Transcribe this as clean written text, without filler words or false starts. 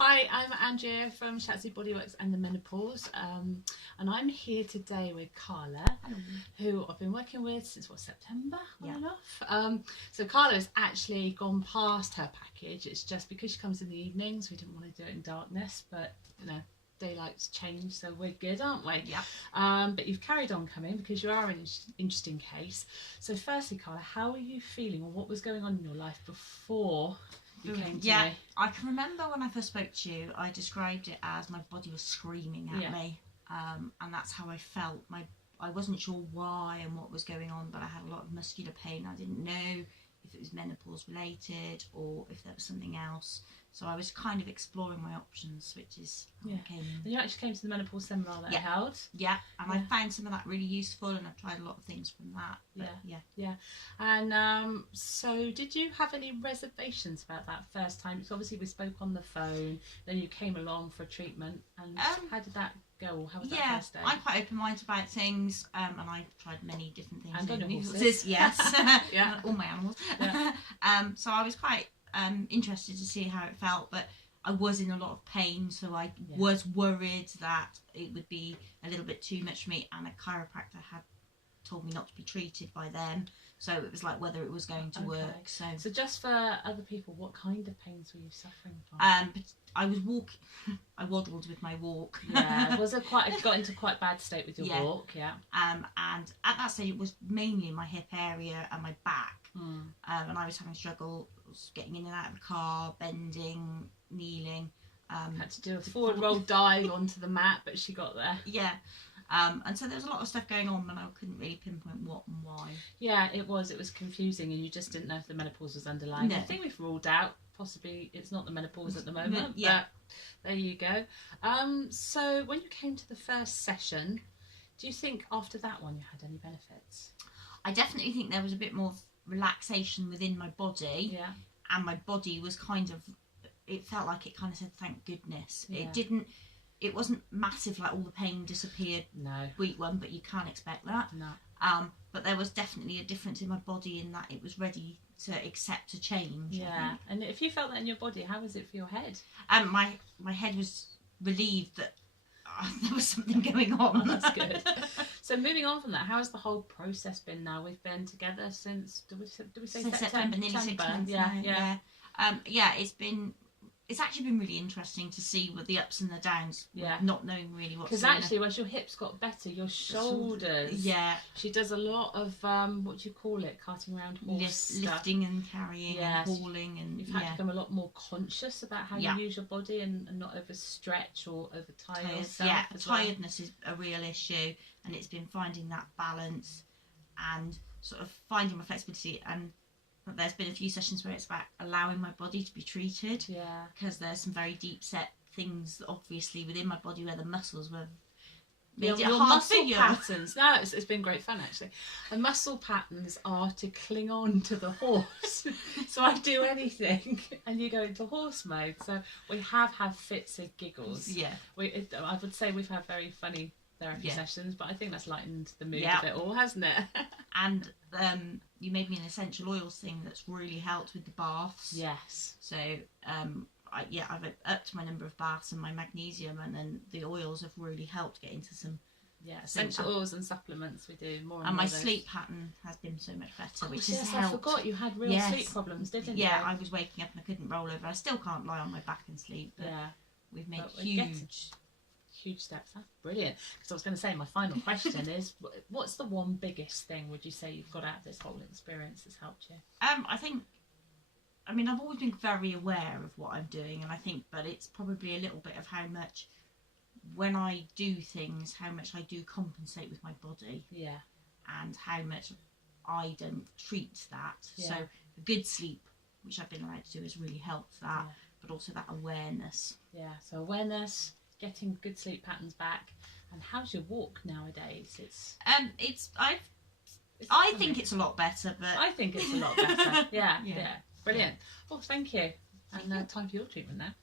Hi, I'm Andrea from Shiatsu Bodyworks and the Menopause, and I'm here today with Carla, who I've been working with since September, on and off. So Carla has actually gone past her package. It's just because she comes in the evenings, we didn't want to do it in darkness, but you know, daylight's changed, so we're good, aren't we? Yeah. But you've carried on coming because you are an interesting case. So firstly, Carla, how are you feeling, or what was going on in your life before you came to me? I can remember when I first spoke to you, I described it as my body was screaming at me, and that's how I felt. I wasn't sure why and what was going on, but I had a lot of muscular pain. I didn't know if it was menopause related or if there was something else. So I was kind of exploring my options, which is how I came in. And you actually came to the menopause seminar that I held. Yeah, and I found some of that really useful, and I've tried a lot of things from that. But And so did you have any reservations about that first time? Because obviously we spoke on the phone, then you came along for treatment, and how did that go? How was that first day? I'm quite open-minded about things, and I've tried many different things. And on your horses. Yes. All my animals. So I was quite interested to see how it felt, but I was in a lot of pain, so I was worried that it would be a little bit too much for me, and a chiropractor had told me not to be treated by them, so it was like whether it was going to work. So just for other people, what kind of pains were you suffering from? But I was walking. I waddled with my walk. Was it got into quite a bad state with your walk? And at that stage it was mainly my hip area and my back. And I was having struggle getting in and out of the car, bending, kneeling. Had to do a forward roll dive onto the mat, but she got there. And so there was a lot of stuff going on, and I couldn't really pinpoint what and why. It was confusing, and you just didn't know if the menopause was underlying. I think we've ruled out possibly it's not the menopause at the moment, but there you go. So when you came to the first session, do you think after that one you had any benefits? I definitely think there was a bit more relaxation within my body, and my body was kind of, it felt like it kind of said thank goodness. It wasn't massive, like all the pain disappeared week one, but you can't expect that. But there was definitely a difference in my body in that it was ready to accept a change. And if you felt that in your body, how was it for your head? My head was relieved that there was something going on. That's good. So moving on from that, how has the whole process been now? We've been together since, do we say September? Nearly 6 months. It's actually been really interesting to see with the ups and the downs, not knowing really what's going on. Because actually, as your hips got better, your shoulders. She does a lot of, what do you call it, carting around horse stuff. Lifting and carrying and hauling. And you've had to become a lot more conscious about how you use your body and not overstretch or overtire yourself. Tiredness is a real issue, and it's been finding that balance and sort of finding my flexibility. And there's been a few sessions where it's about allowing my body to be treated, because there's some very deep set things obviously within my body where the muscles were made it hard for you. Patterns. No, it's been great fun actually. And muscle patterns are to cling on to the horse. So I do anything and you go into horse mode. So we have had fits of giggles. I would say we've had very funny therapy sessions, but I think that's lightened the mood a bit all, hasn't it? And you made me an essential oils thing that's really helped with the baths. So I've upped my number of baths and my magnesium, and then the oils have really helped get into some essential oils and supplements. We do more and my sleep pattern has been so much better, which has helped. I forgot you had real sleep problems, didn't you? I was waking up and I couldn't roll over. I still can't lie on my back and sleep, but we've made huge steps. That's brilliant. Because I was going to say, my final question is, what's the one biggest thing would you say you've got out of this whole experience that's helped you? I've always been very aware of what I'm doing, and but it's probably a little bit of how much, when I do things, how much I do compensate with my body, and how much I don't treat that. So a good sleep, which I've been allowed to do, has really helped that, but also that awareness. So awareness, getting good sleep patterns back. And how's your walk nowadays? I think it's a lot better, but I think it's a lot better. Brilliant. Well, thank you. And time for your treatment now.